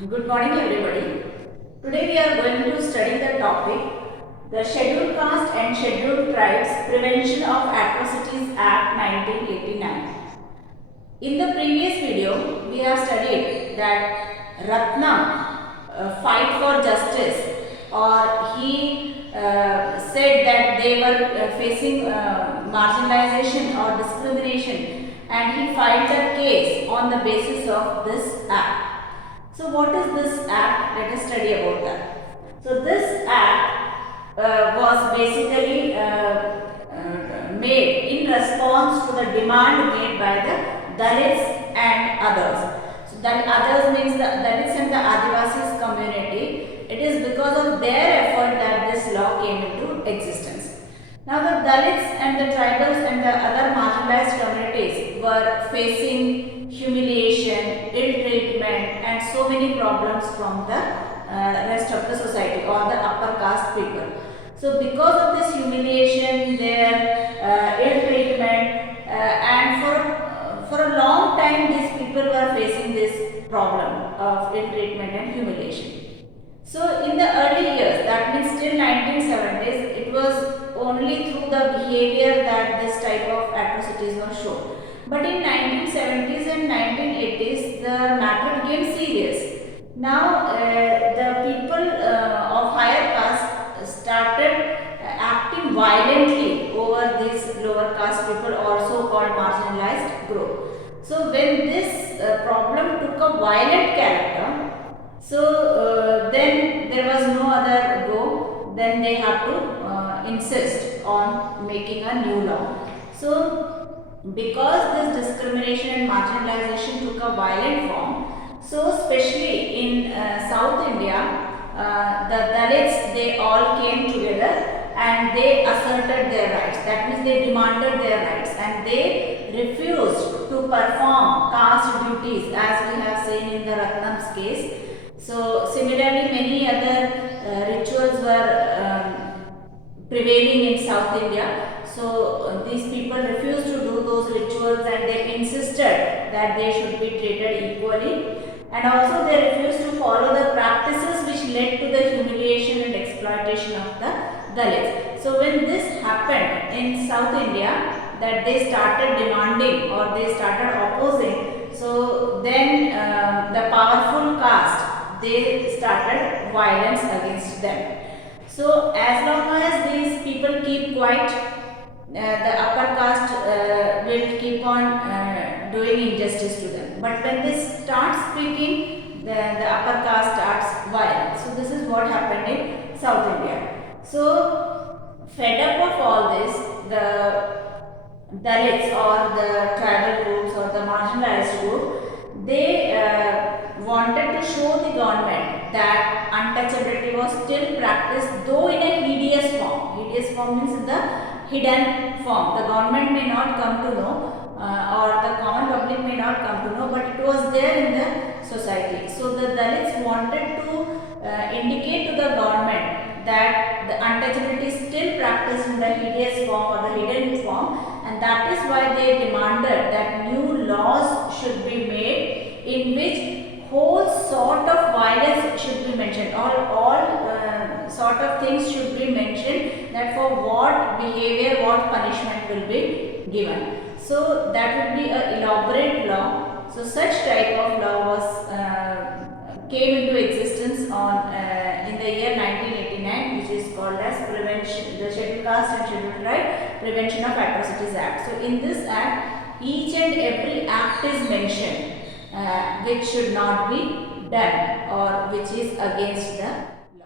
Good morning everybody. Today we are going to study the topic the Scheduled Caste and Scheduled Tribes Prevention of Atrocities Act 1989. In the previous video we have studied that Ratnam fight for justice, or he said that they were facing marginalization or discrimination, and he filed the case on the basis of this act. So what is this act? Let us study about that. So this act was basically made in response to the demand made by the Dalits and others. So that others means the Dalits and the Adivasis community. It is because of their effort that this law came into existence. Now the Dalits and the tribals and the other marginalized communities were facing humiliation, ill treatment and so many problems from the rest of the society or the upper caste people. So because of this humiliation, their ill treatment and for a long time these people were facing this problem of ill treatment and humiliation. So in the early years, that means till 1970s, it was only through the behavior that this type of atrocities were shown. But in 1970s and 1980s, the matter became serious. Now the people of higher caste started acting violently over these lower caste people, also called marginalized group. So when this problem took a violent character, so then there was no other go, then they have to insist on making a new law. So because this discrimination and marginalization took a violent form, so especially in South India, the Dalits, they all came together and they asserted their rights. That means they demanded their rights and they refused to perform caste duties, as we have seen in the Ratnam's case. So similarly, many other rituals were prevailing in South India. So these people refused to do those rituals and they insisted that they should be treated equally. And also they refused to follow the practices which led to the humiliation and exploitation of the Dalits. So when this happened in South India, that they started demanding or they started opposing, so then the powerful caste, they started violence against them. So as long as these people keep quiet, the upper caste will keep on doing injustice to them. But when they start speaking, the upper caste starts violence. So this is what happened in South India. So fed up of all this, the Dalits or the tribal groups or the marginalized group, they wanted to show the government that untouchability was still practiced, though in a hideous form. Hideous form means in the hidden form. The government may not come to know or the common public may not come to know, but it was there in the society. So the Dalits wanted to indicate to the government that the untouchability is still practiced in the hideous form or the hidden form, and that is why they demanded that new laws should be made in which whole sort of violence should be mentioned, all sort of things should be mentioned, that for what behavior what punishment will be given. So that will be an elaborate law. So such type of law was came into existence on in the year 1989, which is called as Prevention, the Scheduled Caste and Scheduled Tribe Prevention of Atrocities Act. So in this act, each and every act is mentioned which should not be done or which is against the